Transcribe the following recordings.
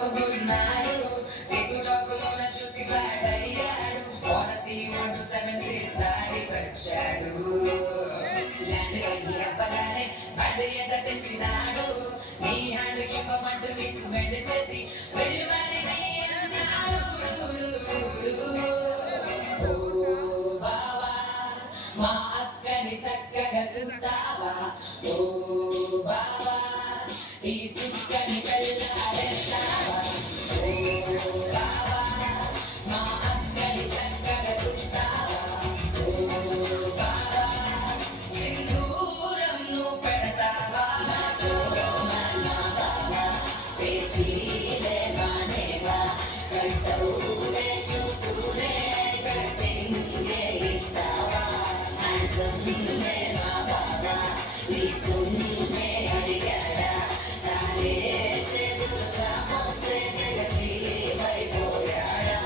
నవ్వుకున్నాడు టిక్టాక్లోన చూసి ఫ్లాట్ అయ్యాడు పాలసీ 127 చేస్తాడి వచ్చాడు ల్యాండ్ అయ్యి అవ్వగానే బండి ఎంట తెచ్చినాడు నీ హ్యాండ్ ఇవ్వమంటూ రికమెండ్ చేసి వెళ్ళి మరి అన్నాడు ఓ బావా మా అక్కని చక్కగా చూస్తావా ఓ బావా ఈ సుక్కని పెళ్ళాడేస్తావా ఓ బావా మా అక్కని చక్కగా చూస్తావా ఓ బావా సింధూరం నువ్వు పెడతావా నా చోరమన్నా బావా పేచీలే మానేవా కట్టవులే చూస్తూనే కట్టింగే ఇస్తావా హ్యాండ్సమ్నే మా బావా నీ సొమ్మే అడిగాడా తానే చేతులు చాపొస్తే తెగచి అయిపోయాడా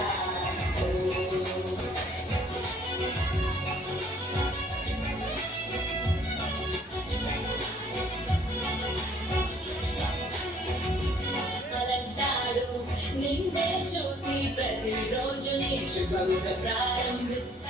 నిన్నే చూసి ప్రతిరోజు నేర్చుకోవడం ప్రారంభిస్తా